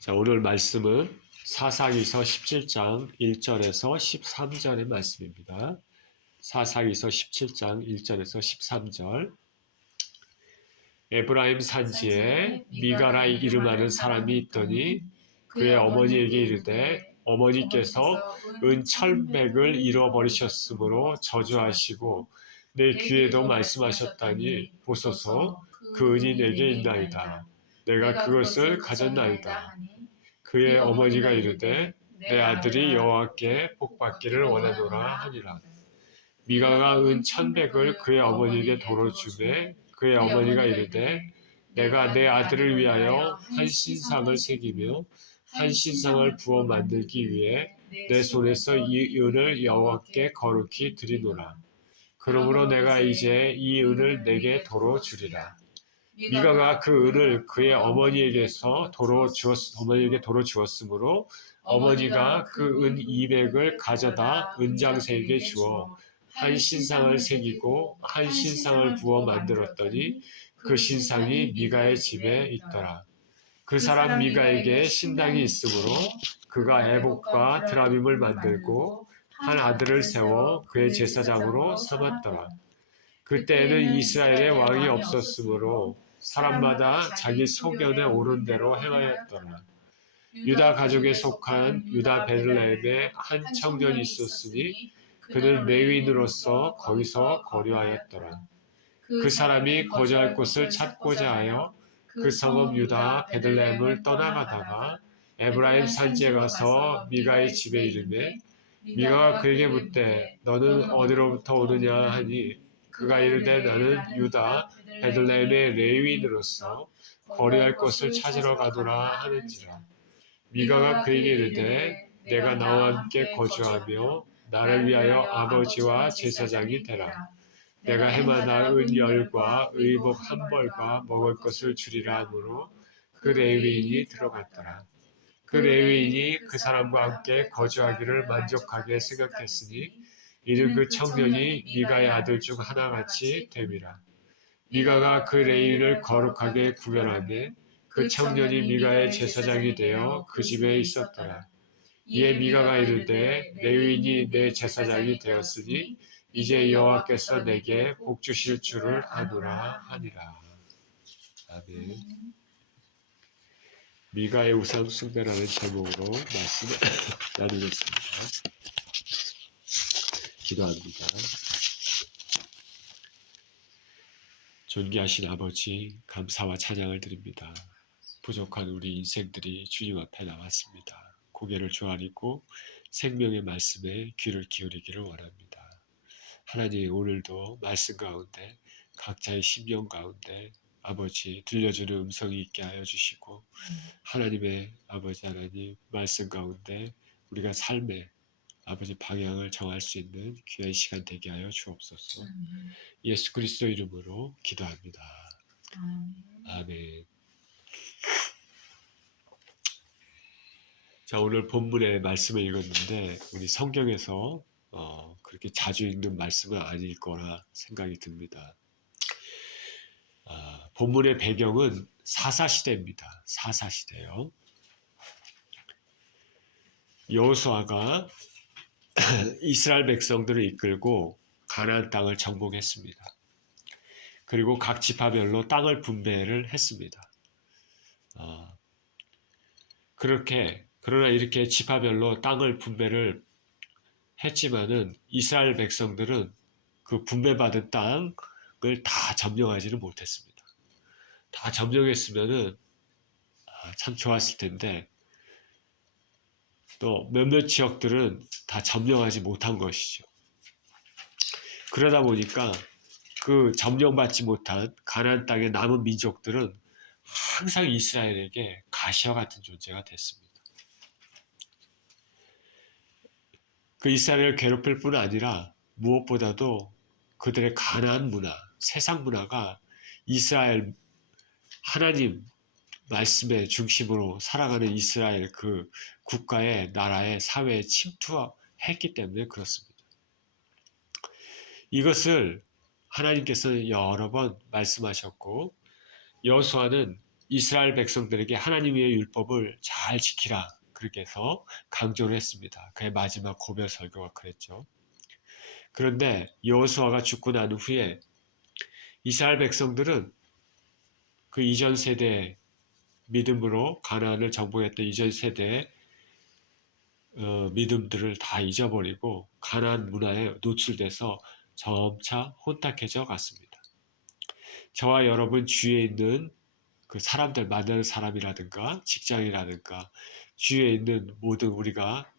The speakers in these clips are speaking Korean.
자, 오늘 말씀은 사사기서 17장 1절에서 13절의 말씀입니다. 사사기서 17장 1절에서 13절. 에브라임 산지에 미가라 이름하는 사람이 있더니 그의 어머니에게 이르되 어머니께서 은 1,100을 잃어버리셨으므로 저주하시고 내 귀에도 말씀하셨다니 보소서 그 은이 내게 있나이다. 내가 그것을 가졌나이다. 그의 어머니가 이르되 내 아들이 여호와께 복받기를 원하노라 하니라. 미가가 은 1,100을 그의 어머니에게 도로 주매 그의 어머니가 이르되 내가 내 아들을 위하여 한 신상을 새기며 한 신상을 부어 만들기 위해 내 손에서 이 은을 여호와께 거룩히 드리노라. 그러므로 내가 이제 이 은을 내게 도로 주리라. 미가가 그 은을 그의 어머니에게 도로 주었으므로 어머니가 그 은 200을 가져다 은장새에게 주어 한 신상을 새기고 한 신상을 부어 만들었더니 그 신상이 미가의 집에 있더라. 그 사람 미가에게 신당이 있으므로 그가 에봇과 드라밈을 만들고 한 아들을 세워 그의 제사장으로 삼았더라. 그때에는 이스라엘에 왕이 없었으므로 사람마다 자기 소견에 오른 대로 행하였더라. 유다 가족에 속한 유다 베들레헴에 한 청년이 있었으니 그는 레위인으로서 거기서 거류하였더라. 그 사람이 거주할 곳을 찾고자 하여 그 성읍 유다 베들레헴을 떠나가다가 에브라임 산지에 가서 미가의 집에 이르매 미가가 그에게 묻되 너는 어디로부터 오느냐 하니 그가 이르되 나는 유다 베들레헴의 레위인으로서 거류할 곳을 찾으러 가노라 하는지라. 미가가 그에게 이르되 내가 나와 함께 거주하며 나를 위하여 아버지와 제사장이 되라. 내가 해마다 은 10과 의복 1벌과 먹을 것을 주리라 하므로 그 레위인이 들어갔더라. 그 레위인이 그 사람과 함께 거주하기를 만족하게 생각했으니 이는 그 청년이 미가의 아들 중 하나같이 됨이라. 미가가 그 레위인을 거룩하게 구별하며 그 청년이 미가의 제사장이 되어 그 집에 있었더라. 이에 미가가 이르되 레위인이 내 제사장이 되었으니 이제 여호와께서 내게 복 주실 줄을 아노라 하니라. 아멘. 미가의 우상 숭배라는 제목으로 말씀을 나누겠습니다. 기도합니다. 존귀하신 아버지, 감사와 찬양을 드립니다. 부족한 우리 인생들이 주님 앞에 나왔습니다. 고개를 조아리고 생명의 말씀에 귀를 기울이기를 원합니다. 하나님, 오늘도 말씀 가운데 각자의 심령 가운데 아버지 들려주는 음성이 있게 하여 주시고 하나님의 아버지 하나님 말씀 가운데 우리가 삶의 아버지 방향을 정할 수 있는 귀한 시간 되게 하여 주옵소서. 예수 그리스도 이름으로 기도합니다. 아멘. 자, 오늘 본문의 말씀을 읽었는데 우리 성경에서 그렇게 자주 읽는 말씀은 아닐 거라 생각이 듭니다. 본문의 배경은 사사시대입니다. 사사시대요. 여호수아가 이스라엘 백성들을 이끌고 가나안 땅을 정복했습니다. 그리고 각 지파별로 땅을 분배를 했습니다. 그러나 이렇게 지파별로 땅을 분배를 했지만은 이스라엘 백성들은 그 분배받은 땅을 다 점령하지는 못했습니다. 다 점령했으면은 참 좋았을 텐데 또 몇몇 지역들은 다 점령하지 못한 것이죠. 그러다 보니까 그 점령받지 못한 가나안 땅의 남은 민족들은 항상 이스라엘에게 가시와 같은 존재가 됐습니다. 그 이스라엘을 괴롭힐 뿐 아니라 무엇보다도 그들의 가나안 문화, 세상 문화가 이스라엘 하나님 말씀의 중심으로 살아가는 이스라엘 그 국가의 나라의 사회에 침투했기 때문에 그렇습니다. 이것을 하나님께서는 여러 번 말씀하셨고 여호수아는 이스라엘 백성들에게 하나님의 율법을 잘 지키라 그렇게 해서 강조를 했습니다. 그의 마지막 고별 설교가 그랬죠. 그런데 여호수아가 죽고 난 후에 이스라엘 백성들은 그 이전 세대 믿음으로 가나안을 정복했던 이전 세대의 믿음들을 다 잊어버리고 가나안 문화에 노출돼서 점차 혼탁해져 갔습니다. 저와 여러분 주위에 있는 그 사람들 만나는 사람이라든가 직장이라든가 주위에 있는 모든 우리가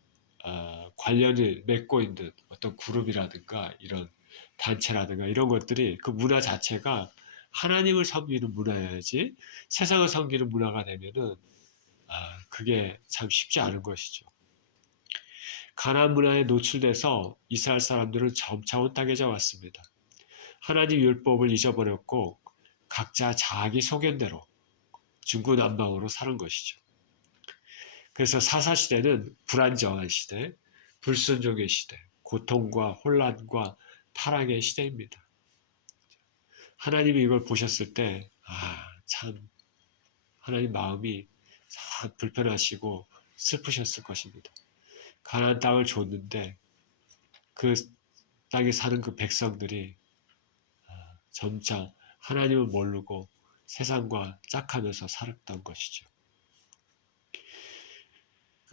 관련을 맺고 있는 어떤 그룹이라든가 이런 단체라든가 이런 것들이 그 문화 자체가 하나님을 섬기는 문화여야지 세상을 섬기는 문화가 되면은 그게 참 쉽지 않은 것이죠. 가나안 문화에 노출돼서 이스라엘 사람들은 점차 혼탁해져 왔습니다. 하나님 율법을 잊어버렸고 각자 자기 소견대로 중구난방으로 사는 것이죠. 그래서 사사시대는 불안정한 시대, 불순종의 시대, 고통과 혼란과 타락의 시대입니다. 하나님이 이걸 보셨을 때, 참, 하나님 마음이 참 불편하시고 슬프셨을 것입니다. 가나안 땅을 줬는데 그 땅에 사는 그 백성들이 점차 하나님을 모르고 세상과 짝하면서 살았던 것이죠.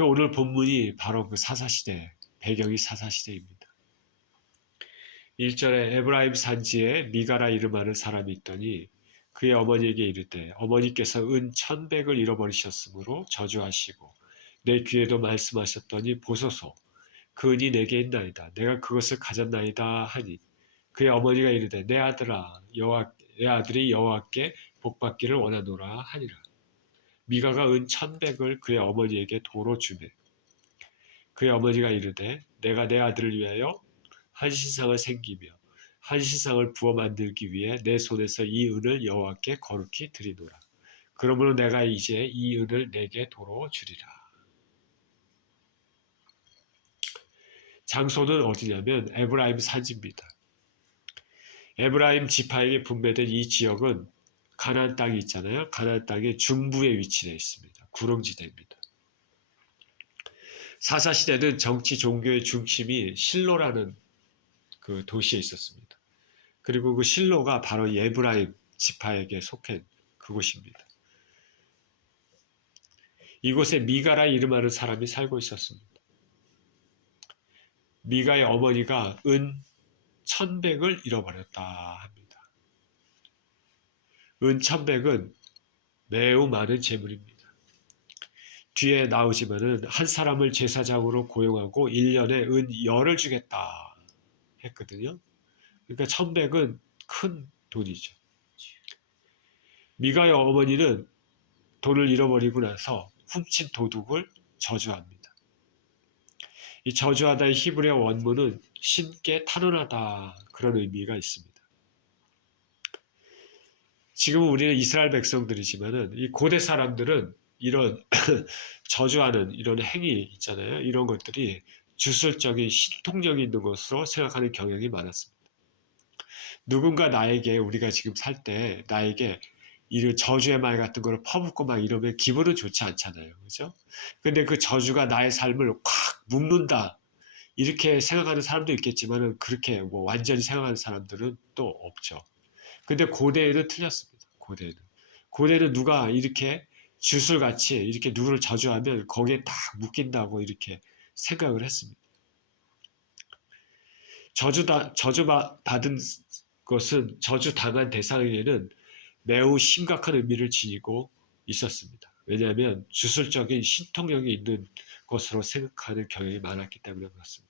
오늘 본문이 바로 그 사사시대, 배경이 사사시대입니다. 1절에 에브라임 산지에 미가라 이름하는 사람이 있더니 그의 어머니에게 이르되 어머니께서 은 1,100을 잃어버리셨으므로 저주하시고 내 귀에도 말씀하셨더니 보소서 그 은이 내게 있나이다. 내가 그것을 가졌나이다 하니 그의 어머니가 이르되 내 아들이 여호와께 복받기를 원하노라 하니라. 미가가 은 1,100을 그의 어머니에게 도로 주매 그의 어머니가 이르되 내가 내 아들을 위하여 한 신상을 생기며 한 신상을 부어 만들기 위해 내 손에서 이 은을 여호와께 거룩히 드리노라. 그러므로 내가 이제 이 은을 내게 도로 주리라. 장소는 어디냐면 에브라임 산지입니다. 에브라임 지파에게 분배된 이 지역은 가나안 땅이 있잖아요. 가나안 땅의 중부에 위치되어 있습니다. 구릉지대입니다. 사사시대는 정치 종교의 중심이 실로라는 그 도시에 있었습니다. 그리고 그 실로가 바로 에브라임 지파에게 속한 그곳입니다. 이곳에 미가라 이름하는 사람이 살고 있었습니다. 미가의 어머니가 은 1,100을 잃어버렸다 합니다. 은 1,100은 매우 많은 재물입니다. 뒤에 나오지만은 한 사람을 제사장으로 고용하고 1년에 은 10을 주겠다 했거든요. 그러니까 1,100은 큰 돈이죠. 미가의 어머니는 돈을 잃어버리고 나서 훔친 도둑을 저주합니다. 이 저주하다의 히브리어 원문은 신께 탄원하다 그런 의미가 있습니다. 지금 우리는 이스라엘 백성들이지만은 이 고대 사람들은 이런 저주하는 이런 행위 있잖아요. 이런 것들이 주술적인 신통력이 있는 것으로 생각하는 경향이 많았습니다. 누군가 나에게 우리가 지금 살 때 나에게 이런 저주의 말 같은 거를 퍼붓고 막 이러면 기분은 좋지 않잖아요. 그죠? 근데 그 저주가 나의 삶을 콱 묶는다. 이렇게 생각하는 사람도 있겠지만은 그렇게 뭐 완전히 생각하는 사람들은 또 없죠. 근데 고대에는 틀렸습니다. 고대는 누가 이렇게 주술같이 이렇게 누구를 저주하면 거기에 딱 묶인다고 이렇게 생각을 했습니다. 저주받은 것은 저주당한 대상에게는 매우 심각한 의미를 지니고 있었습니다. 왜냐하면 주술적인 신통력이 있는 것으로 생각하는 경향이 많았기 때문에 그렇습니다.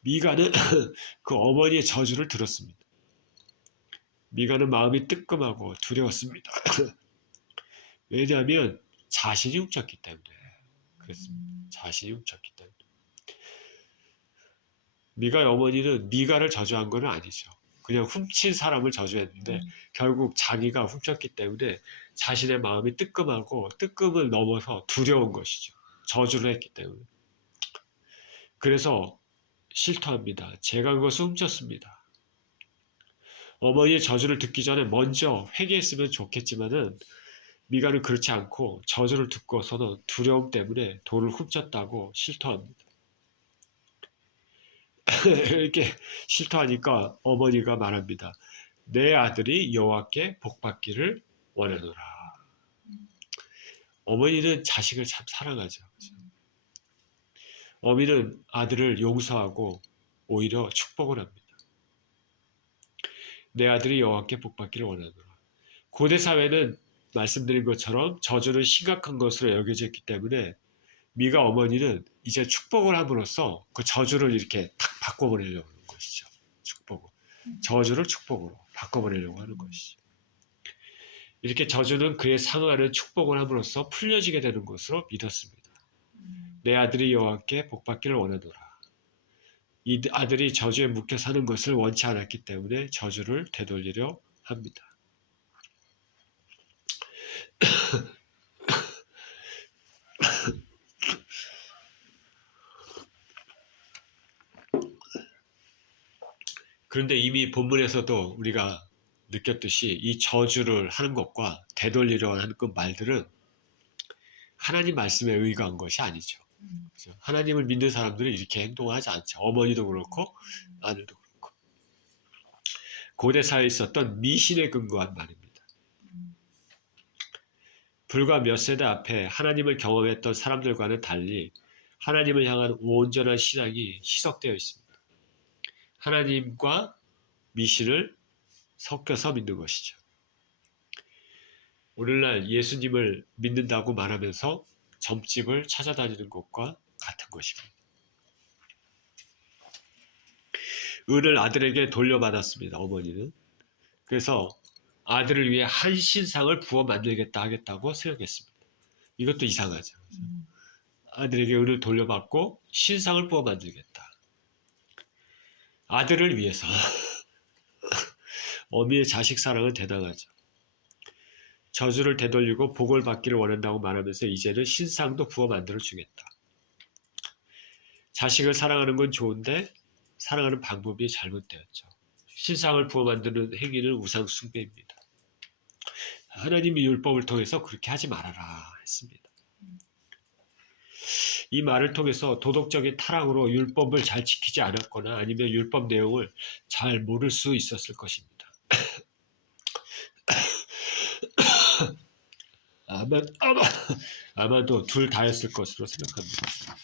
미가는 그 어머니의 저주를 들었습니다. 미가는 마음이 뜨끔하고 두려웠습니다. 왜냐하면 자신이 훔쳤기 때문에 그렇습니다. 자신이 훔쳤기 때문에. 미가의 어머니는 미가를 저주한 건 아니죠. 그냥 훔친 사람을 저주했는데 결국 자기가 훔쳤기 때문에 자신의 마음이 뜨끔하고 뜨끔을 넘어서 두려운 것이죠. 저주를 했기 때문에. 그래서 실토합니다. 제가 그것을 훔쳤습니다. 어머니의 저주를 듣기 전에 먼저 회개했으면 좋겠지만은 미가는 그렇지 않고 저주를 듣고서는 두려움 때문에 돌을 훔쳤다고 실토합니다. 이렇게 실토하니까 어머니가 말합니다. 내 아들이 여호와께 복받기를 원하노라. 어머니는 자식을 참 사랑하죠. 어머니는 아들을 용서하고 오히려 축복을 합니다. 내 아들이 여호와께 복받기를 원하노라. 고대 사회는 말씀드린 것처럼 저주는 심각한 것으로 여겨져 있기 때문에 미가 어머니는 이제 축복을 함으로써 그 저주를 이렇게 탁 바꿔버리려고 하는 것이죠. 축복을. 저주를 축복으로 바꿔버리려고 하는 것이죠. 이렇게 저주는 그에 상응하는 축복을 함으로써 풀려지게 되는 것으로 믿었습니다. 내 아들이 여호와께 복받기를 원하노라. 이 아들이 저주에 묶여 사는 것을 원치 않았기 때문에 저주를 되돌리려 합니다. 그런데 이미 본문에서도 우리가 느꼈듯이 이 저주를 하는 것과 되돌리려 하는 그 말들은 하나님 말씀에 의거한 것이 아니죠. 그렇죠? 하나님을 믿는 사람들은 이렇게 행동하지 않죠. 어머니도 그렇고 아들도 그렇고. 고대 사회에 있었던 미신에 근거한 말입니다. 불과 몇 세대 앞에 하나님을 경험했던 사람들과는 달리 하나님을 향한 온전한 신앙이 희석되어 있습니다. 하나님과 미신을 섞여서 믿는 것이죠. 오늘날 예수님을 믿는다고 말하면서 점집을 찾아다니는 것과 같은 것입니다. 은을 아들에게 돌려받았습니다. 어머니는. 그래서 아들을 위해 한 신상을 부어 만들겠다 하겠다고 생각했습니다. 이것도 이상하죠. 아들에게 은을 돌려받고 신상을 부어 만들겠다. 아들을 위해서. 어미의 자식 사랑은 대단하죠. 저주를 되돌리고 복을 받기를 원한다고 말하면서 이제는 신상도 부어 만들어 주겠다. 자식을 사랑하는 건 좋은데 사랑하는 방법이 잘못되었죠. 신상을 부어 만드는 행위는 우상 숭배입니다. 하나님이 율법을 통해서 그렇게 하지 말아라 했습니다. 이 말을 통해서 도덕적인 타락으로 율법을 잘 지키지 않았거나 아니면 율법 내용을 잘 모를 수 있었을 것입니다. 아마도 둘 다였을 것으로 생각합니다.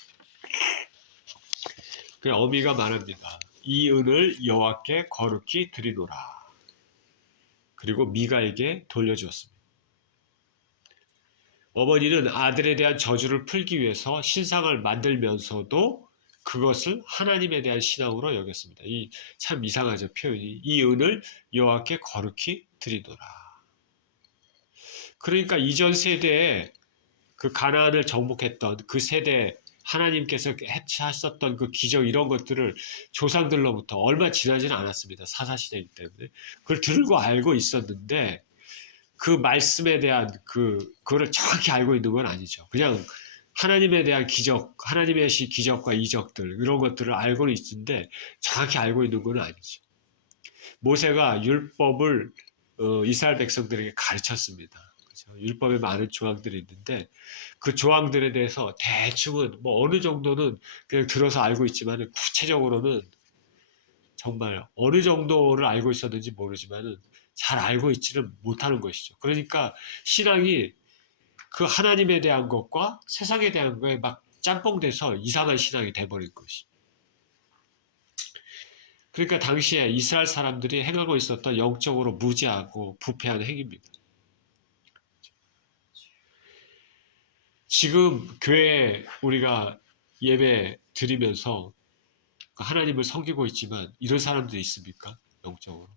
그 어미가 말합니다. 이 은을 여호와께 거룩히 드리노라. 그리고 미가에게 돌려주었습니다. 어머니는 아들에 대한 저주를 풀기 위해서 신상을 만들면서도 그것을 하나님에 대한 신앙으로 여겼습니다. 이 참 이상하죠, 표현이. 이 은을 여호와께 거룩히 드리노라. 그러니까 이전 세대에 그 가나안을 정복했던 그 세대 하나님께서 하셨던 그 기적 이런 것들을 조상들로부터 얼마 지나지는 않았습니다. 사사시대이기 때문에. 그걸 들고 알고 있었는데 그 말씀에 대한 그거를 정확히 알고 있는 건 아니죠. 그냥 하나님에 대한 기적, 하나님의 기적과 이적들 이런 것들을 알고는 있는데 정확히 알고 있는 건 아니죠. 모세가 율법을 이스라엘 백성들에게 가르쳤습니다. 그렇죠? 율법에 많은 조항들이 있는데 그 조항들에 대해서 대충은 뭐 어느 정도는 그냥 들어서 알고 있지만 구체적으로는 정말 어느 정도를 알고 있었는지 모르지만은 잘 알고 있지는 못하는 것이죠. 그러니까 신앙이 그 하나님에 대한 것과 세상에 대한 거에 막 짬뽕돼서 이상한 신앙이 돼버린 것이죠. 그러니까 당시에 이스라엘 사람들이 행하고 있었던 영적으로 무지하고 부패한 행위입니다. 지금 교회에 우리가 예배 드리면서 하나님을 섬기고 있지만 이런 사람들이 있습니까? 영적으로.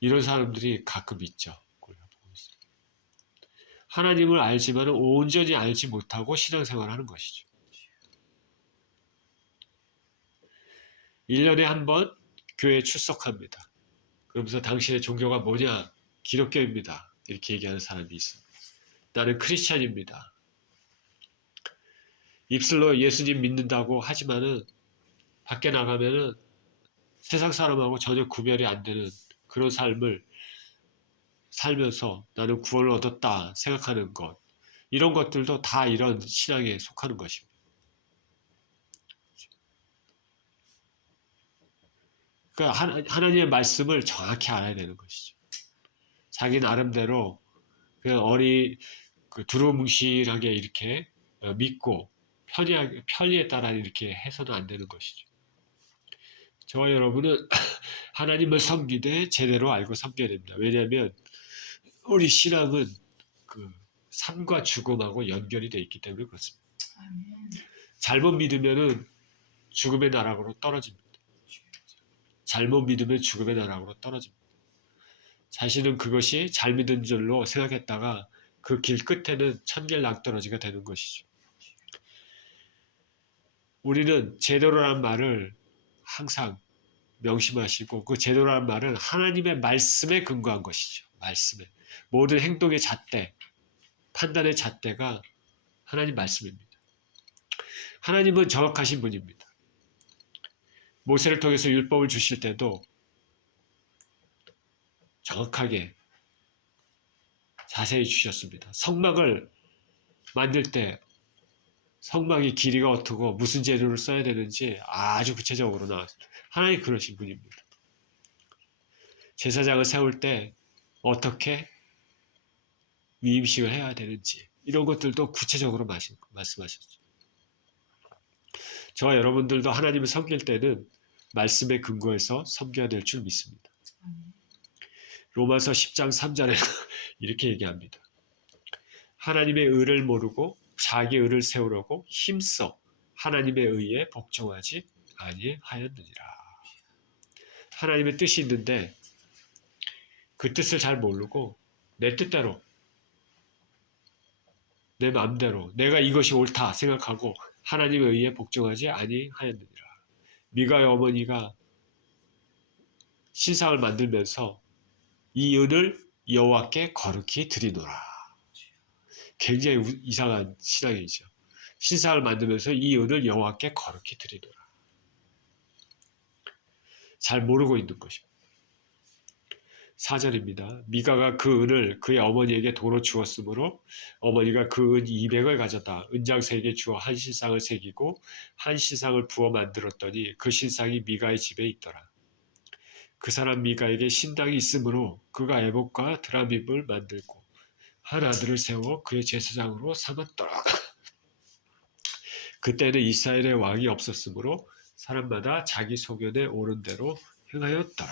이런 사람들이 가끔 있죠. 하나님을 알지만 온전히 알지 못하고 신앙생활을 하는 것이죠. 1년에 한 번 교회에 출석합니다. 그러면서 당신의 종교가 뭐냐? 기독교입니다. 이렇게 얘기하는 사람이 있습니다. 나는 크리스찬입니다. 입술로 예수님 믿는다고 하지만은 밖에 나가면은 세상 사람하고 전혀 구별이 안 되는 그런 삶을 살면서 나는 구원을 얻었다 생각하는 것, 이런 것들도 다 이런 신앙에 속하는 것입니다. 그러니까 하나님의 말씀을 정확히 알아야 되는 것이죠. 자기 나름대로 그냥 두루뭉실하게 이렇게 믿고 편리에 따라 이렇게 해서는 안 되는 것이죠. 저와 여러분은 하나님을 섬기되 제대로 알고 섬겨야 됩니다. 왜냐하면 우리 신앙은 그 삶과 죽음하고 연결이 되어 있기 때문에 그렇습니다. 잘못 믿으면은 죽음의 나락으로 떨어집니다. 잘못 믿으면 죽음의 나락으로 떨어집니다. 자신은 그것이 잘 믿은 줄로 생각했다가 그 길 끝에는 천길낭떠러지가 되는 것이죠. 우리는 제대로란 말을 항상 명심하시고, 그 제도라는 말은 하나님의 말씀에 근거한 것이죠. 말씀에. 모든 행동의 잣대, 판단의 잣대가 하나님 말씀입니다. 하나님은 정확하신 분입니다. 모세를 통해서 율법을 주실 때도 정확하게 자세히 주셨습니다. 성막을 만들 때 성막의 길이가 어떻고 무슨 재료를 써야 되는지 아주 구체적으로 나왔습니다. 하나님 그러신 분입니다. 제사장을 세울 때 어떻게 위임식을 해야 되는지 이런 것들도 구체적으로 말씀하셨죠. 저와 여러분들도 하나님을 섬길 때는 말씀에 근거해서 섬겨야 될 줄 믿습니다. 로마서 10장 3절에 이렇게 얘기합니다. 하나님의 의를 모르고 자기 의를 세우려고 힘써 하나님의 의에 복종하지 아니하였느니라. 하나님의 뜻이 있는데 그 뜻을 잘 모르고 내 뜻대로 내 마음대로 내가 이것이 옳다 생각하고 하나님의 의에 복종하지 아니하였느니라. 미가의 어머니가 신상을 만들면서 이 은을 여호와께 거룩히 드리노라. 굉장히 이상한 신앙이죠. 신상을 만들면서 이 은을 여호와께 거룩히 드리노라. 잘 모르고 있는 것입니다. 4절입니다. 미가가 그 은을 그의 어머니에게 도로 주었으므로 어머니가 그 은 200을 가져다 은장색에 주어 한 신상을 새기고 한 신상을 부어 만들었더니 그 신상이 미가의 집에 있더라. 그 사람 미가에게 신당이 있으므로 그가 에봇과 드라밈을 만들고 한 아들을 세워 그의 제사장으로 삼았더라. 그때는 이스라엘의 왕이 없었으므로 사람마다 자기 소견에 오른 대로 행하였더라.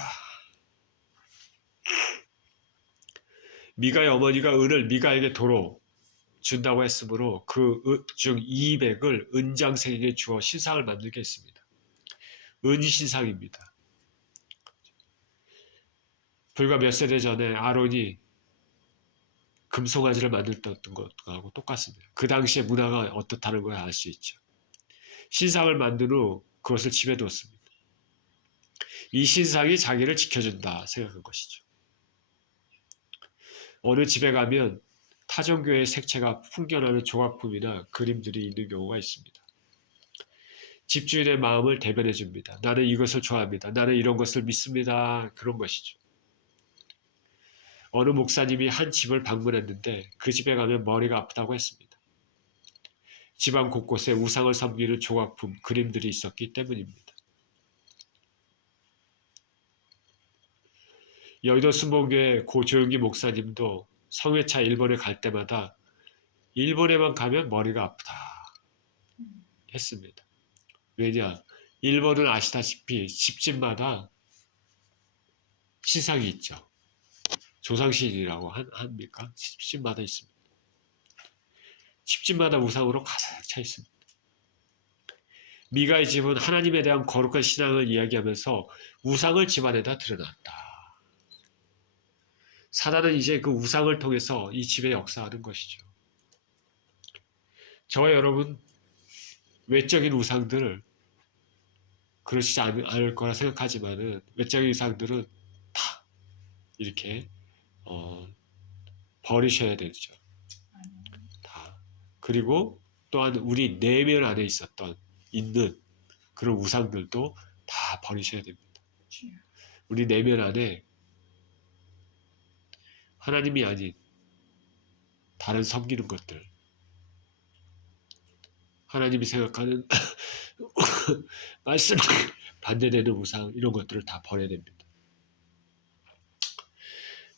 미가의 어머니가 은을 미가에게 도로 준다고 했으므로 그 중 200을 은장색에게 주어 신상을 만들게 했습니다. 은신상입니다. 불과 몇 세대 전에 아론이 금송아지를 만들었던 것하고 똑같습니다. 그 당시의 문화가 어떻다는 걸 알 수 있죠. 신상을 만든 후 그것을 집에 뒀습니다. 이 신상이 자기를 지켜준다 생각한 것이죠. 어느 집에 가면 타종교의 색채가 풍겨나는 조각품이나 그림들이 있는 경우가 있습니다. 집주인의 마음을 대변해 줍니다. 나는 이것을 좋아합니다. 나는 이런 것을 믿습니다. 그런 것이죠. 어느 목사님이 한 집을 방문했는데 그 집에 가면 머리가 아프다고 했습니다. 집안 곳곳에 우상을 섬기는 조각품, 그림들이 있었기 때문입니다. 여의도 순복음교회 고 조용기 목사님도 성회차 일본에 갈 때마다 일본에만 가면 머리가 아프다 했습니다. 왜냐? 일본은 아시다시피 집집마다 신상이 있죠. 조상신이라고 합니까? 집집마다 있습니다. 집집마다 우상으로 가득 차 있습니다. 미가의 집은 하나님에 대한 거룩한 신앙을 이야기하면서 우상을 집안에다 드러났다. 사단은 이제 그 우상을 통해서 이 집에 역사하는 것이죠. 저와 여러분 외적인 우상들을 그렇지 않을 거라 생각하지만은 외적인 우상들은 다 이렇게 버리셔야 되죠. 다. 그리고 또한 우리 내면 안에 있는 그런 우상들도 다 버리셔야 됩니다. 우리 내면 안에 하나님이 아닌 다른 섬기는 것들, 하나님이 생각하는 말씀 반대되는 우상 이런 것들을 다 버려야 됩니다.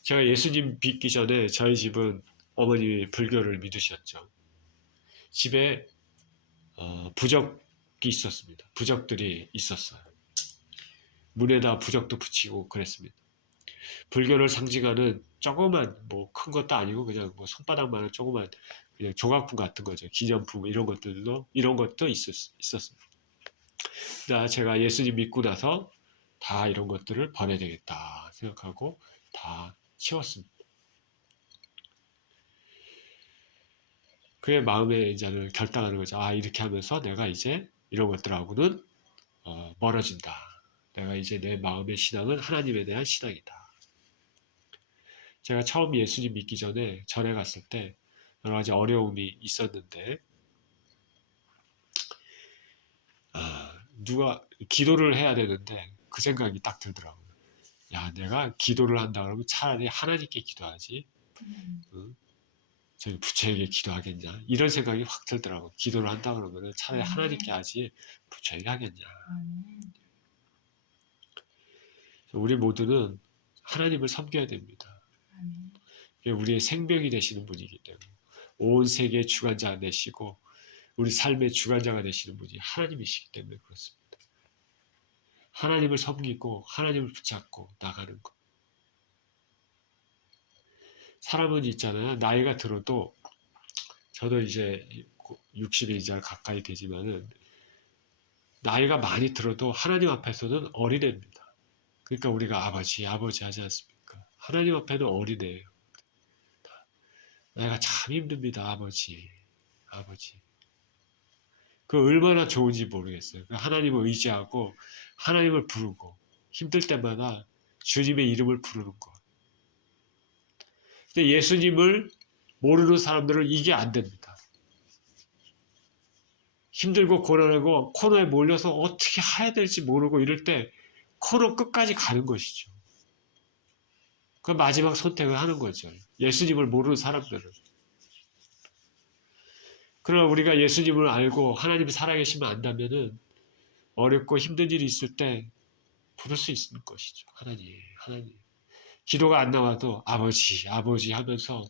제가 예수님 믿기 전에 저희 집은 어머님이 불교를 믿으셨죠. 집에 부적이 있었습니다. 부적들이 있었어요. 문에다 부적도 붙이고 그랬습니다. 불교를 상징하는 조그만 뭐 큰 것도 아니고 그냥 뭐 손바닥만한 조그만 그냥 조각품 같은 거죠. 기념품 이런 것도 있었습니다. 제가 예수님 믿고 나서 다 이런 것들을 버려야 되겠다 생각하고 다 치웠습니다. 그의 마음에 이제는 결단하는 거죠. 이렇게 하면서 내가 이제 이런 것들하고는 멀어진다. 내가 이제 내 마음의 신앙은 하나님에 대한 신앙이다. 제가 처음 예수님 믿기 전에 절에 갔을 때 여러 가지 어려움이 있었는데 누가 기도를 해야 되는데 그 생각이 딱 들더라고요. 야, 내가 기도를 한다 그러면 차라리 하나님께 기도하지. 응? 저기 부처에게 기도하겠냐. 이런 생각이 확 들더라고요. 기도를 한다 그러면 차라리 하나님께 하지 부처에게 하겠냐. 우리 모두는 하나님을 섬겨야 됩니다. 우리의 생명이 되시는 분이기 때문에 온 세계의 주관자 되시고 우리 삶의 주관자가 되시는 분이 하나님이시기 때문에 그렇습니다. 하나님을 섬기고 하나님을 붙잡고 나가는 것. 사람은 있잖아요. 나이가 들어도 저도 이제 60이 이제 가까이 되지만은 나이가 많이 들어도 하나님 앞에서는 어린애입니다. 그러니까 우리가 아버지 하지 않습니까? 하나님 앞에는 어린애예요. 내가 참 힘듭니다. 아버지. 그 얼마나 좋은지 모르겠어요. 하나님을 의지하고 하나님을 부르고 힘들 때마다 주님의 이름을 부르는 것. 근데 예수님을 모르는 사람들은 이게 안 됩니다. 힘들고 고난하고 코너에 몰려서 어떻게 해야 될지 모르고 이럴 때 코너 끝까지 가는 것이죠. 그 마지막 선택을 하는 거죠. 예수님을 모르는 사람들은. 그러나 우리가 예수님을 알고 하나님이 살아계시면 안다면은 어렵고 힘든 일이 있을 때 부를 수 있는 것이죠. 하나님. 기도가 안 나와도 아버지 하면서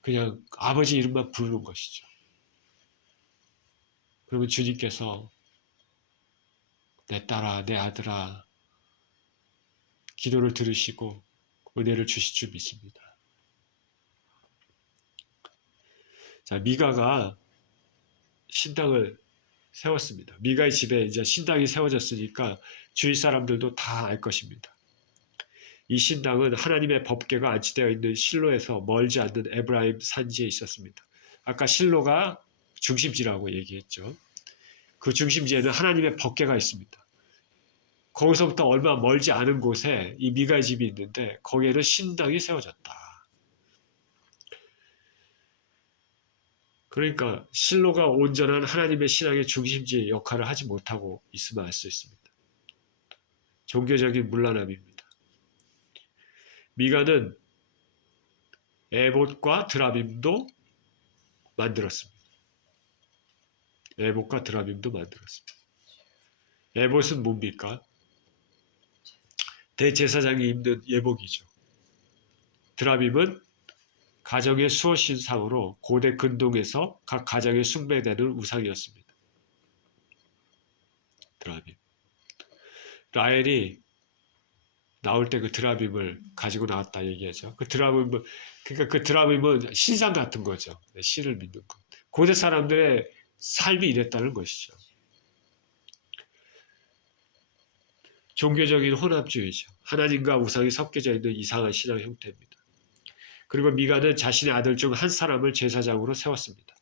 그냥 아버지 이름만 부르는 것이죠. 그러면 주님께서 내 딸아, 내 아들아 기도를 들으시고 은혜를 주실 줄 믿습니다. 자, 미가가 신당을 세웠습니다. 미가의 집에 이제 신당이 세워졌으니까 주위 사람들도 다 알 것입니다. 이 신당은 하나님의 법궤가 안치되어 있는 실로에서 멀지 않는 에브라임 산지에 있었습니다. 아까 실로가 중심지라고 얘기했죠. 그 중심지에는 하나님의 법궤가 있습니다. 거기서부터 얼마 멀지 않은 곳에 이 미가의 집이 있는데 거기에는 신당이 세워졌다. 그러니까 실로가 온전한 하나님의 신앙의 중심지 역할을 하지 못하고 있음을 알 수 있습니다. 종교적인 문란함입니다. 미가는 에봇과 드라빔도 만들었습니다. 에봇은 뭡니까? 대제사장이 입는 예복이죠. 드라빔은 가정의 수호신상으로 고대 근동에서 각 가정에 숭배되는 우상이었습니다. 드라빔. 라헬이 나올 때 그 드라빔을 가지고 나왔다 얘기하죠. 그러니까 그 드라빔은 신상 같은 거죠. 신을 믿는 것. 고대 사람들의 삶이 이랬다는 것이죠. 종교적인 혼합주의죠. 하나님과 우상이 섞여져 있는 이상한 신앙 형태입니다. 그리고 미가는 자신의 아들 중 한 사람을 제사장으로 세웠습니다.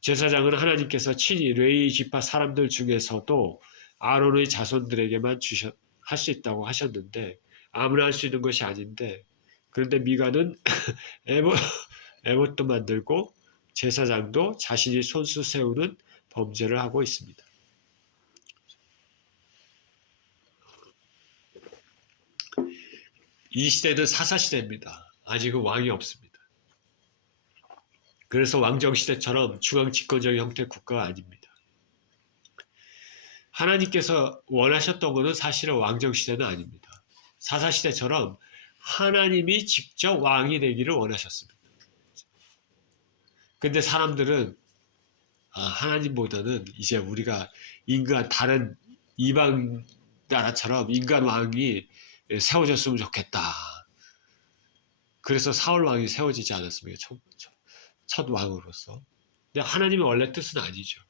제사장은 하나님께서 친히 레위 지파 사람들 중에서도 아론의 자손들에게만 할 수 있다고 하셨는데 아무나 할 수 있는 것이 아닌데 그런데 미가는 에봇도 만들고 제사장도 자신이 손수 세우는 범죄를 하고 있습니다. 이 시대는 사사시대입니다. 아직은 왕이 없습니다. 그래서 왕정시대처럼 중앙집권적인 형태의 국가가 아닙니다. 하나님께서 원하셨던 것은 사실은 왕정시대는 아닙니다. 사사시대처럼 하나님이 직접 왕이 되기를 원하셨습니다. 근데 사람들은 하나님보다는 이제 우리가 인간 다른 이방 나라처럼 인간 왕이 세워졌으면 좋겠다. 그래서 사울 왕이 세워지지 않았습니까? 첫 왕으로서. 근데 하나님의 원래 뜻은 아니죠.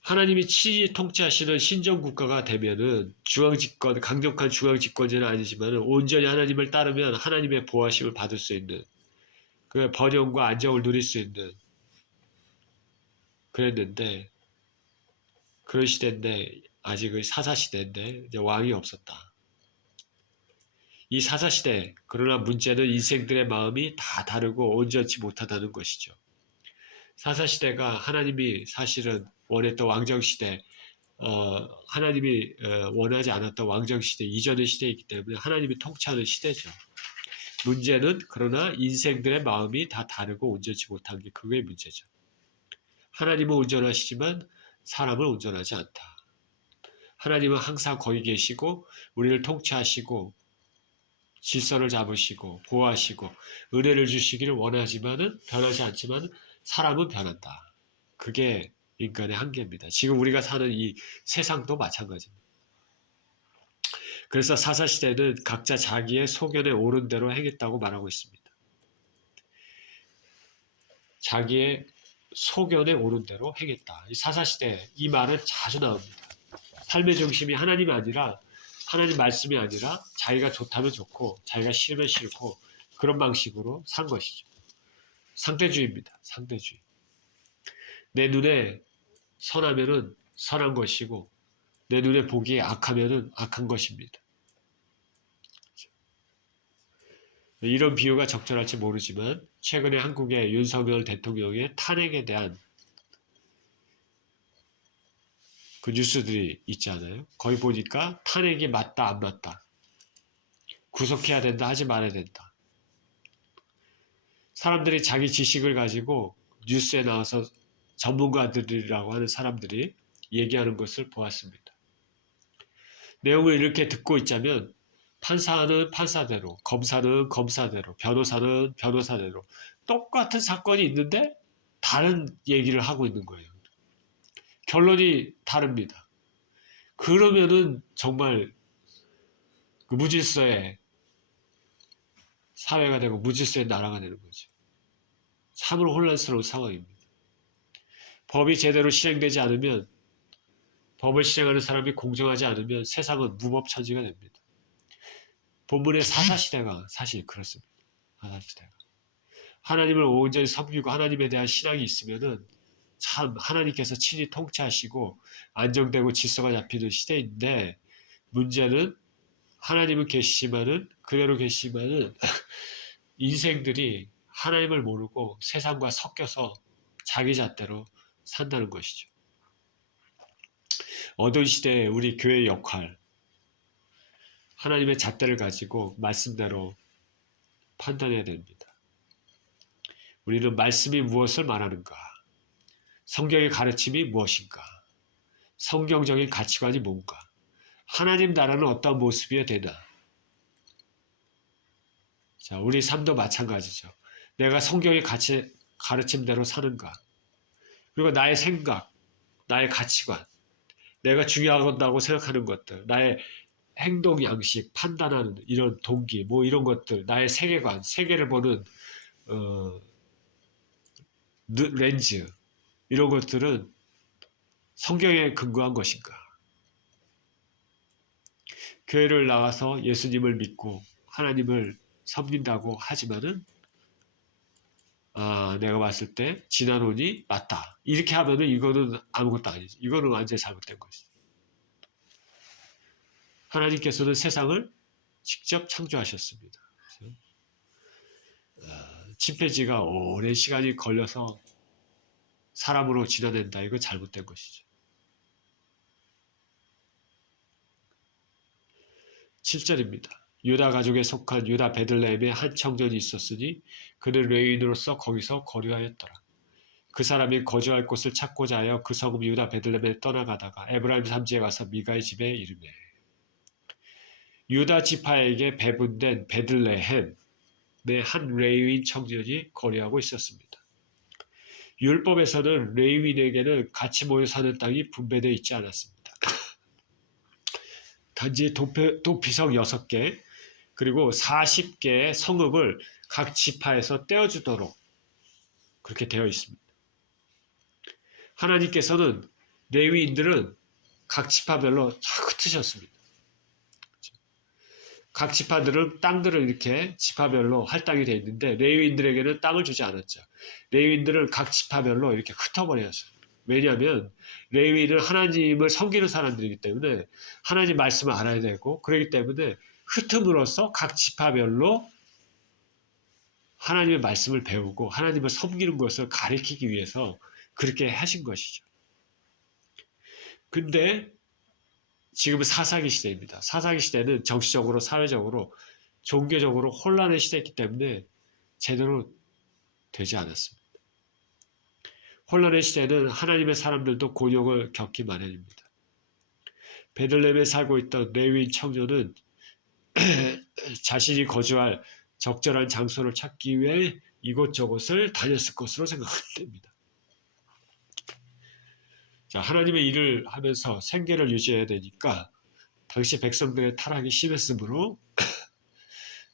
하나님이 친히 통치하시는 신정국가가 되면은 중앙집권, 강력한 중앙집권제는 아니지만 온전히 하나님을 따르면 하나님의 보호하심을 받을 수 있는 그 번영과 안정을 누릴 수 있는 그랬는데 그런 시대인데 아직은 사사시대인데 이제 왕이 없었다. 이 사사시대 그러나 문제는 인생들의 마음이 다 다르고 온전치 못하다는 것이죠. 사사시대가 하나님이 사실은 원했던 왕정시대 하나님이 원하지 않았던 왕정시대 이전의 시대이기 때문에 하나님이 통치하는 시대죠. 문제는 그러나 인생들의 마음이 다 다르고 온전치 못한 게 그게 문제죠. 하나님은 온전하시지만 사람은 온전하지 않다. 하나님은 항상 거기 계시고 우리를 통치하시고 질서를 잡으시고 보호하시고 은혜를 주시기를 원하지만은 변하지 않지만 사람은 변한다. 그게 인간의 한계입니다. 지금 우리가 사는 이 세상도 마찬가지입니다. 그래서 사사시대는 각자 자기의 소견에 옳은 대로 행했다고 말하고 있습니다. 자기의 소견에 옳은 대로 행했다. 이 사사시대 이 말은 자주 나옵니다. 삶의 중심이 하나님이 아니라 하나님 말씀이 아니라 자기가 좋다면 좋고 자기가 싫으면 싫고 그런 방식으로 산 것이죠. 상대주의입니다. 상대주의. 내 눈에 선하면은 선한 것이고 내 눈에 보기에 악하면은 악한 것입니다. 이런 비유가 적절할지 모르지만 최근에 한국의 윤석열 대통령의 탄핵에 대한 그 뉴스들이 있잖아요. 거기 보니까 탄핵이 맞다 안 맞다. 구속해야 된다 하지 말아야 된다. 사람들이 자기 지식을 가지고 뉴스에 나와서 전문가들이라고 하는 사람들이 얘기하는 것을 보았습니다. 내용을 이렇게 듣고 있자면 판사는 판사대로, 검사는 검사대로, 변호사는 변호사대로 똑같은 사건이 있는데 다른 얘기를 하고 있는 거예요. 결론이 다릅니다. 그러면은 정말 그 무질서의 사회가 되고 무질서의 나라가 되는 거죠. 참으로 혼란스러운 상황입니다. 법이 제대로 실행되지 않으면 법을 실행하는 사람이 공정하지 않으면 세상은 무법천지가 됩니다. 본문의 사사시대가 사실 그렇습니다. 사사시대가. 하나님을 온전히 섬기고 하나님에 대한 신앙이 있으면은 참 하나님께서 친히 통치하시고 안정되고 질서가 잡히는 시대인데 문제는 하나님은 계시지만은 그대로 계시지만은 인생들이 하나님을 모르고 세상과 섞여서 자기 잣대로 산다는 것이죠. 어두운 시대에 우리 교회의 역할, 하나님의 잣대를 가지고 말씀대로 판단해야 됩니다. 우리는 말씀이 무엇을 말하는가? 성경의 가르침이 무엇인가? 성경적인 가치관이 뭔가? 하나님 나라는 어떤 모습이어야 되나? 자, 우리 삶도 마찬가지죠. 내가 성경의 가르침대로 사는가? 그리고 나의 생각, 나의 가치관, 내가 중요하다고 생각하는 것들, 나의 행동 양식, 판단하는 이런 동기, 뭐 이런 것들, 나의 세계관, 세계를 보는 렌즈, 이런 것들은 성경에 근거한 것인가? 교회를 나가서 예수님을 믿고 하나님을 섬긴다고 하지만은 내가 봤을 때 지난혼이 맞다. 이렇게 하면은 이거는 아무것도 아니죠. 이거는 완전히 잘못된 것이죠. 하나님께서는 세상을 직접 창조하셨습니다. 침팬지가 오랜 시간이 걸려서 사람으로 진화된다. 이거 잘못된 것이죠. 7절입니다. 유다 가족에 속한 유다 베들레헴에 한 청년이 있었으니 그는 레위인으로서 거기서 거류하였더라. 그 사람이 거주할 곳을 찾고자 하여 그 성읍 유다 베들레헴에 떠나가다가 에브라임 산지에 가서 미가의 집에 이르매 유다 지파에게 배분된 베들레헴에 한 레위인 청년이 거류하고 있었습니다. 율법에서는 레위인에게는 같이 모여 사는 땅이 분배되어 있지 않았습니다. 단지 도피성 6개 그리고 40개의 성읍을 각 지파에서 떼어주도록 그렇게 되어 있습니다. 하나님께서는 레위인들은 각 지파별로 다 흩으셨습니다. 각 지파들은 땅들을 이렇게 지파별로 할당이 되어 있는데 레위인들에게는 땅을 주지 않았죠. 레위인들을 각 지파별로 이렇게 흩어버렸어요. 왜냐하면 레위인은 하나님을 섬기는 사람들이기 때문에 하나님 말씀을 알아야 되고 그렇기 때문에 흩음으로써 각 지파별로 하나님의 말씀을 배우고 하나님을 섬기는 것을 가리키기 위해서 그렇게 하신 것이죠. 근데 지금은 사사기 시대입니다. 사사기 시대는 정치적으로, 사회적으로, 종교적으로 혼란의 시대이기 때문에 제대로 되지 않았습니다. 혼란의 시대는 하나님의 사람들도 곤욕을 겪기 마련입니다. 베들레헴에 살고 있던 레위인 청년은 자신이 거주할 적절한 장소를 찾기 위해 이곳저곳을 다녔을 것으로 생각됩니다. 자, 하나님의 일을 하면서 생계를 유지해야 되니까 당시 백성들의 타락이 심했으므로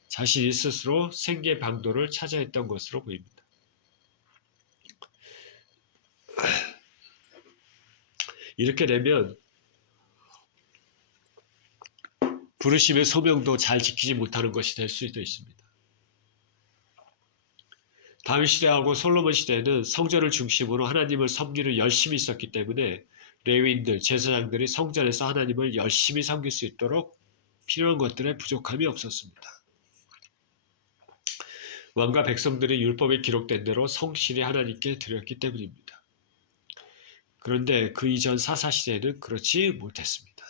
자신이 스스로 생계 방도를 찾아 했던 것으로 보입니다. 이렇게 되면 부르심의 소명도 잘 지키지 못하는 것이 될 수도 있습니다. 다윗 시대하고 솔로몬 시대에는 성전을 중심으로 하나님을 섬기는 열심히 있었기 때문에 레위인들, 제사장들이 성전에서 하나님을 열심히 섬길 수 있도록 필요한 것들에 부족함이 없었습니다. 왕과 백성들이 율법에 기록된 대로 성실히 하나님께 드렸기 때문입니다. 그런데 그 이전 사사시대에는 그렇지 못했습니다.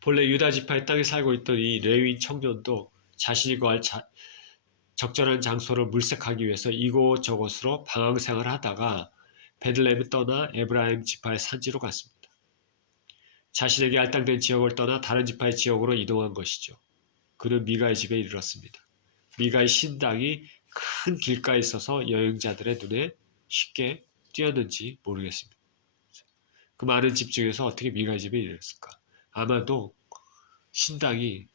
본래 유다 지파의 땅에 살고 있던 이 레위인 청년도 자신이 거할 적절한 장소를 물색하기 위해서 이곳저곳으로 방황생활을 하다가 베들레헴을 떠나 에브라임 지파의 산지로 갔습니다. 자신에게 할당된 지역을 떠나 다른 지파의 지역으로 이동한 것이죠. 그는 미가의 집에 이르렀습니다. 미가의 신당이 큰 길가에 있어서 여행자들의 눈에 쉽게 띄었는지 모르겠습니다. 그 많은 집 중에서 어떻게 미가의 집에 이르렀을까? 아마도 신당이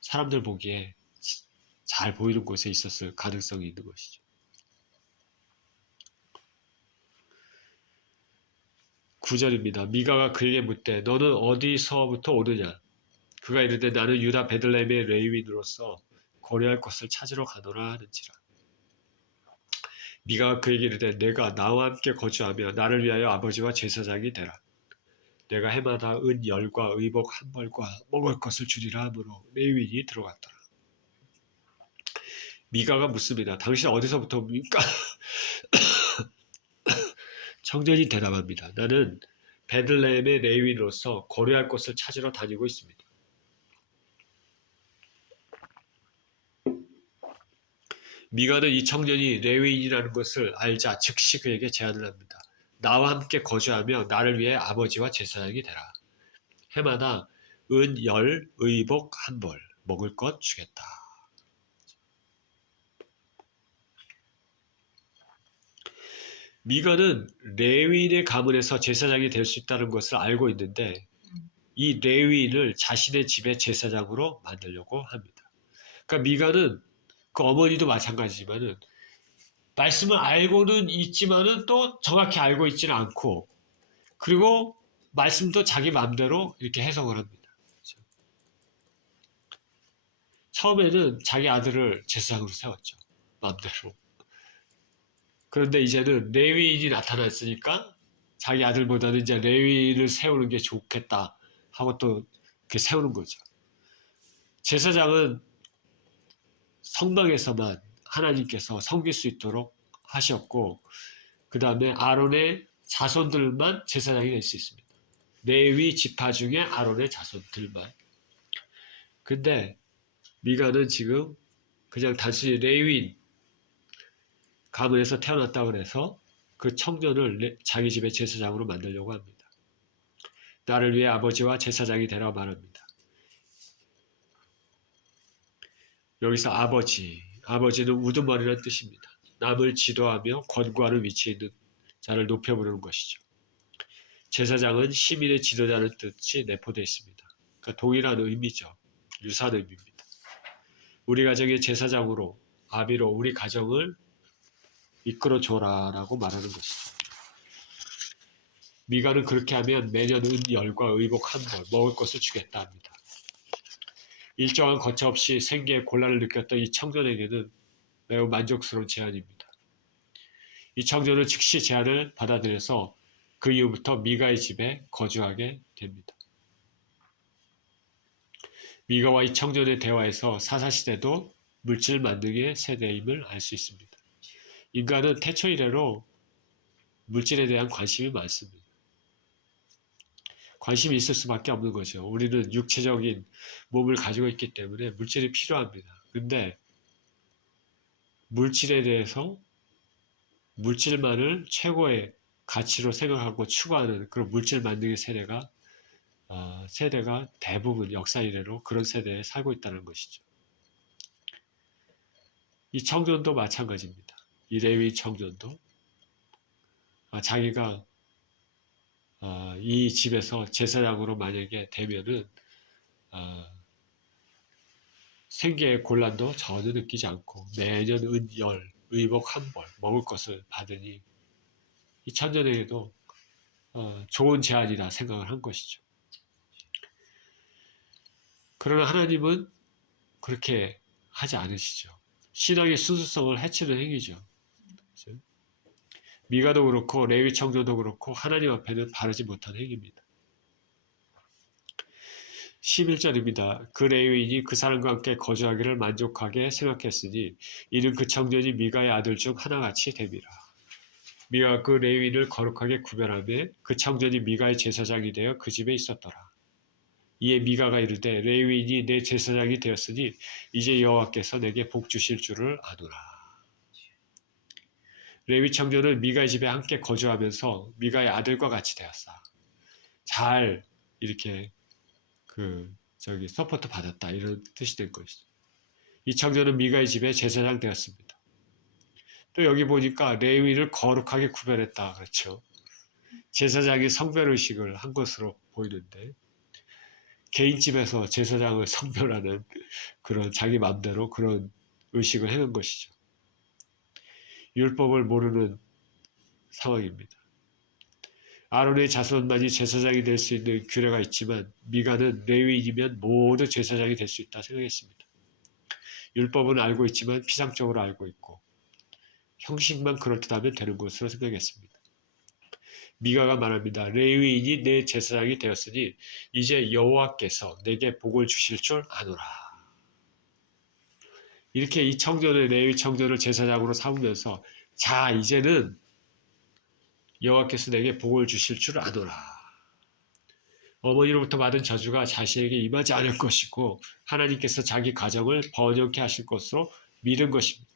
사람들 보기에 잘 보이는 곳에 있었을 가능성이 있는 것이죠. 구절입니다. 미가가 그에게 묻되 너는 어디서부터 오느냐? 그가 이르되 나는 유다 베들레헴의 레위인으로서 거류할 곳을 찾으러 가노라 하는지라. 미가가 그에게 이르되 내가 나와 함께 거주하며 나를 위하여 아버지와 제사장이 되라. 내가 해마다 은 10과 의복 1벌과 먹을 것을 주리라 하므로 레위인이 들어갔더라. 미가가 묻습니다. 당신 어디서부터 옵니까? 청년이 대답합니다. 나는 베들레헴의 레위인으로서 거류할 곳을 찾으러 다니고 있습니다. 미가는 이 청년이 레위인이라는 것을 알자 즉시 그에게 제안을 합니다. 나와 함께 거주하며 나를 위해 아버지와 제사장이 되라. 해마다 은 10, 의복 1벌, 먹을 것 주겠다. 미가는 레위인의 가문에서 제사장이 될 수 있다는 것을 알고 있는데 이 레위인을 자신의 집의 제사장으로 만들려고 합니다. 그러니까 미가는 그 어머니도 마찬가지지만은 말씀을 알고는 있지만은 또 정확히 알고 있지는 않고 그리고 말씀도 자기 마음대로 이렇게 해석을 합니다. 처음에는 자기 아들을 제사장으로 세웠죠. 마음대로. 그런데 이제는 레위인이 나타났으니까 자기 아들보다는 이제 레위인을 세우는 게 좋겠다 하고 또 이렇게 세우는 거죠. 제사장은 성막에서만 하나님께서 섬길 수 있도록 하셨고 그 다음에 아론의 자손들만 제사장이 될 수 있습니다. 레위 지파 중에 아론의 자손들만. 근데 미가는 지금 그냥 단순히 레위인 가문에서 태어났다고 해서 그 청년을 자기 집의 제사장으로 만들려고 합니다. 나를 위해 아버지와 제사장이 되라 말합니다. 여기서 아버지는 우두머리라는 뜻입니다. 남을 지도하며 권고하는 위치에 있는 자를 높여 부르는 것이죠. 제사장은 시민의 지도자는 뜻이 내포되어 있습니다. 그러니까 동일한 의미죠. 유사한 의미입니다. 우리 가정의 제사장으로 아비로 우리 가정을 이끌어줘라라고 말하는 것이죠. 미가는 그렇게 하면 매년 은열과 의복 한 벌, 먹을 것을 주겠다 합니다. 일정한 거처 없이 생계에 곤란을 느꼈던 이 청년에게는 매우 만족스러운 제안입니다. 이 청년은 즉시 제안을 받아들여서 그 이후부터 미가의 집에 거주하게 됩니다. 미가와 이 청년의 대화에서 사사시대도 물질 만능의 세대임을 알 수 있습니다. 인간은 태초 이래로 물질에 대한 관심이 많습니다. 관심이 있을 수밖에 없는 거죠. 우리는 육체적인 몸을 가지고 있기 때문에 물질이 필요합니다. 근데 물질에 대해서 물질만을 최고의 가치로 생각하고 추구하는 그런 물질 만능의 세대가 대부분 역사 이래로 그런 세대에 살고 있다는 것이죠. 이 청년도 마찬가지입니다. 이 레위 청년도 자기가 이 집에서 제사장으로 만약에 되면은 생계의 곤란도 전혀 느끼지 않고 매년 은열, 의복 한 벌, 먹을 것을 받으니 이 청년에게도 좋은 제안이라 생각을 한 것이죠. 그러나 하나님은 그렇게 하지 않으시죠. 신앙의 순수성을 해치는 행위죠. 그렇죠? 미가도 그렇고 레위 청년도 그렇고 하나님 앞에는 바르지 못한 행위입니다. 11절입니다. 그 레위인이 그 사람과 함께 거주하기를 만족하게 생각했으니 이는 그 청년이 미가의 아들 중 하나같이 됨이라. 미가가 그 레위인을 거룩하게 구별하며 그 청년이 미가의 제사장이 되어 그 집에 있었더라. 이에 미가가 이르되 레위인이 내 제사장이 되었으니 이제 여호와께서 내게 복 주실 줄을 아노라. 레위 청년은 미가의 집에 함께 거주하면서 미가의 아들과 같이 되었다. 잘 이렇게 서포트 받았다 이런 뜻이 된 것이죠. 이 청년은 미가의 집에 제사장 되었습니다. 또 여기 보니까 레위를 거룩하게 구별했다 그렇죠. 제사장이 성별의식을 한 것으로 보이는데 개인집에서 제사장을 성별하는 그런 자기 마음대로 그런 의식을 해놓은 것이죠. 율법을 모르는 상황입니다. 아론의 자손만이 제사장이 될 수 있는 규례가 있지만 미가는 레위인이면 모두 제사장이 될 수 있다 생각했습니다. 율법은 알고 있지만 피상적으로 알고 있고 형식만 그럴듯하면 되는 것으로 생각했습니다. 미가가 말합니다. 레위인이 내 제사장이 되었으니 이제 여호와께서 내게 복을 주실 줄 아노라. 이렇게 이 청년을 레위 청년을 제사장으로 삼으면서 자 이제는 여호와께서 내게 복을 주실 줄 아노라. 어머니로부터 받은 저주가 자신에게 임하지 않을 것이고 하나님께서 자기 가정을 번영케 하실 것으로 믿은 것입니다.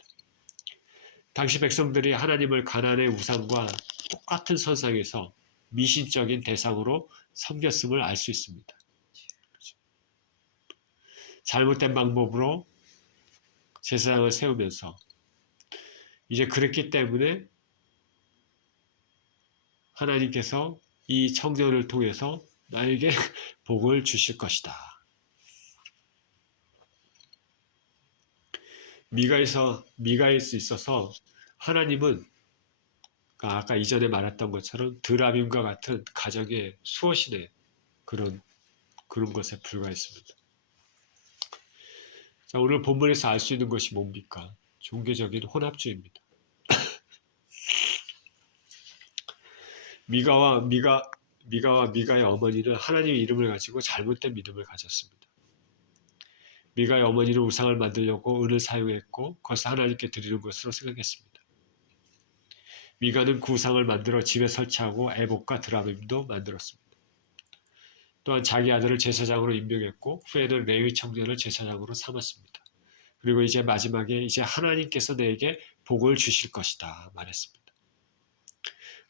당시 백성들이 하나님을 가나안의 우상과 똑같은 선상에서 미신적인 대상으로 섬겼음을 알 수 있습니다. 잘못된 방법으로 제사장을 세우면서 이제 그랬기 때문에 하나님께서 이 청년을 통해서 나에게 복을 주실 것이다. 미가에서 있어서 하나님은 아까 이전에 말했던 것처럼 드라빔과 같은 가정의 수호신의 그런 것에 불과했습니다. 자, 오늘 본문에서 알 수 있는 것이 뭡니까? 종교적인 혼합주의입니다. 미가와 미가의 어머니는 하나님의 이름을 가지고 잘못된 믿음을 가졌습니다. 미가의 어머니는 우상을 만들려고 은을 사용했고 그것을 하나님께 드리는 것으로 생각했습니다. 미가는 그 우상을 만들어 집에 설치하고 에봇과 드라빔도 만들었습니다. 또한 자기 아들을 제사장으로 임명했고 후에는 레위 청년을 제사장으로 삼았습니다. 그리고 이제 마지막에 이제 하나님께서 내게 복을 주실 것이다 말했습니다.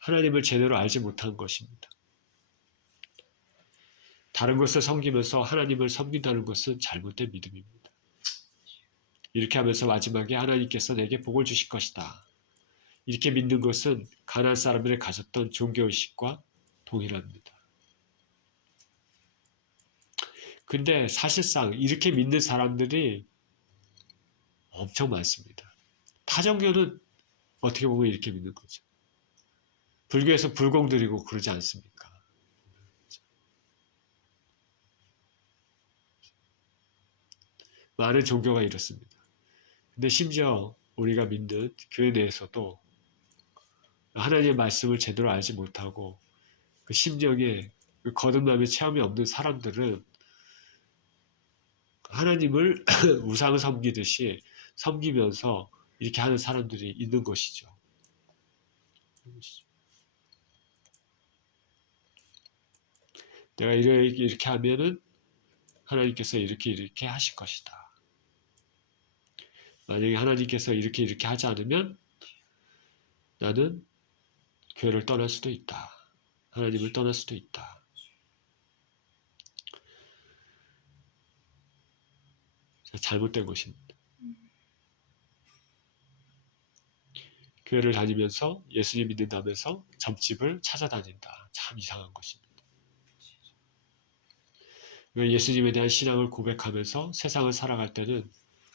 하나님을 제대로 알지 못한 것입니다. 다른 것을 섬기면서 하나님을 섬긴다는 것은 잘못된 믿음입니다. 이렇게 하면서 마지막에 하나님께서 내게 복을 주실 것이다. 이렇게 믿는 것은 가나안 사람들이 가졌던 종교의식과 동일합니다. 근데 사실상 이렇게 믿는 사람들이 엄청 많습니다. 타종교는 어떻게 보면 이렇게 믿는 거죠. 불교에서 불공 드리고 그러지 않습니까? 많은 종교가 이렇습니다. 근데 심지어 우리가 믿는 교회 내에서도 하나님의 말씀을 제대로 알지 못하고 그 심령에 그 거듭남의 체험이 없는 사람들은 하나님을 우상을 섬기듯이 섬기면서 이렇게 하는 사람들이 있는 것이죠. 내가 이렇게 하면은 하나님께서 이렇게 하실 것이다. 만약에 하나님께서 이렇게 하지 않으면 나는 교회를 떠날 수도 있다. 하나님을 떠날 수도 있다. 잘못된 것입니다. 교회를 다니면서 예수님 믿는다면서 점집을 찾아다닌다. 참 이상한 것입니다. 예수님에 대한 신앙을 고백하면서 세상을 살아갈 때는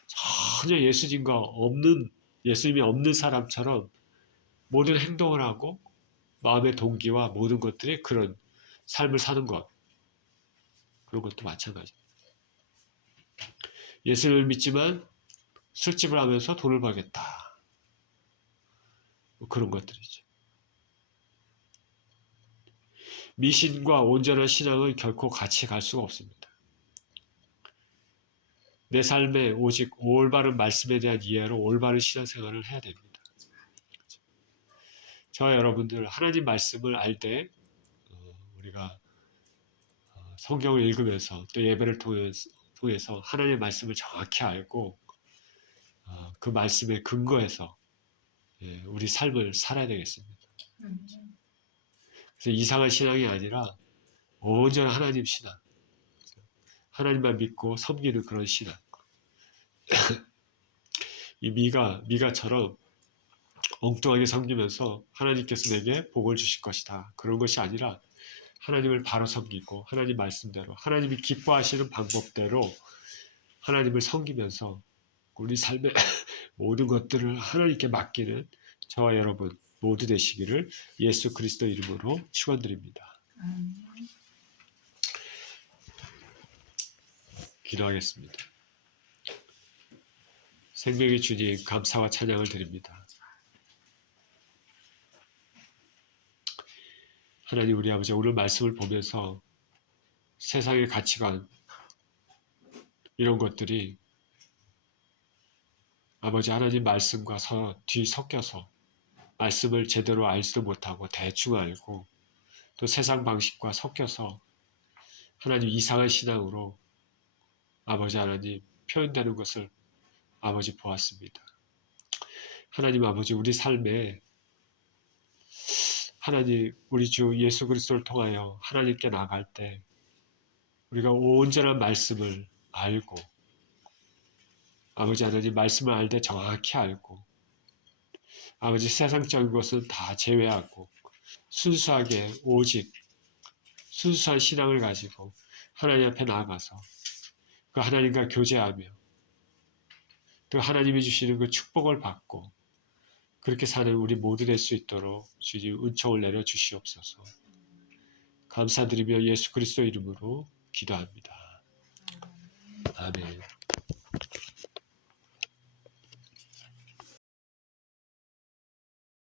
전혀 예수님이 없는 사람처럼 모든 행동을 하고 마음의 동기와 모든 것들이 그런 삶을 사는 것. 그런 것도 마찬가지입니다. 예수님을 믿지만 술집을 하면서 돈을 벌겠다. 그런 것들이죠. 미신과 온전한 신앙은 결코 같이 갈 수가 없습니다. 내 삶에 오직 올바른 말씀에 대한 이해로 올바른 신앙생활을 해야 됩니다. 저와 여러분들 하나님 말씀을 알 때 우리가 성경을 읽으면서 또 예배를 통해서 하나님의 말씀을 정확히 알고 그 말씀에 근거해서 우리 삶을 살아야 되겠습니다. 그래서 이상한 신앙이 아니라 온전한 하나님 신앙, 하나님만 믿고 섬기는 그런 신앙. 이 미가처럼 엉뚱하게 섬기면서 하나님께서 내게 복을 주실 것이다. 그런 것이 아니라 하나님을 바로 섬기고 하나님 말씀대로 하나님이 기뻐하시는 방법대로 하나님을 섬기면서 우리 삶의 모든 것들을 하나님께 맡기는 저와 여러분 모두 되시기를 예수 그리스도 이름으로 축원드립니다. 기도하겠습니다. 생명의 주님 감사와 찬양을 드립니다. 하나님 우리 아버지 오늘 말씀을 보면서 세상의 가치관 이런 것들이 아버지 하나님 말씀과 뒤섞여서 말씀을 제대로 알지도 못하고 대충 알고 또 세상 방식과 섞여서 하나님 이상한 신앙으로 아버지 하나님 표현되는 것을 아버지 보았습니다. 하나님 아버지 우리 삶에 하나님 우리 주 예수 그리스도를 통하여 하나님께 나갈 때 우리가 온전한 말씀을 알고 아버지 하나님 말씀을 알 때 정확히 알고 아버지 세상적인 것은 다 제외하고 순수하게 오직 순수한 신앙을 가지고 하나님 앞에 나아가서 그 하나님과 교제하며 또 하나님이 주시는 그 축복을 받고 그렇게 사는 우리 모두 될 수 있도록 주님 은총을 내려 주시옵소서. 감사드리며 예수 그리스도 이름으로 기도합니다. 아멘.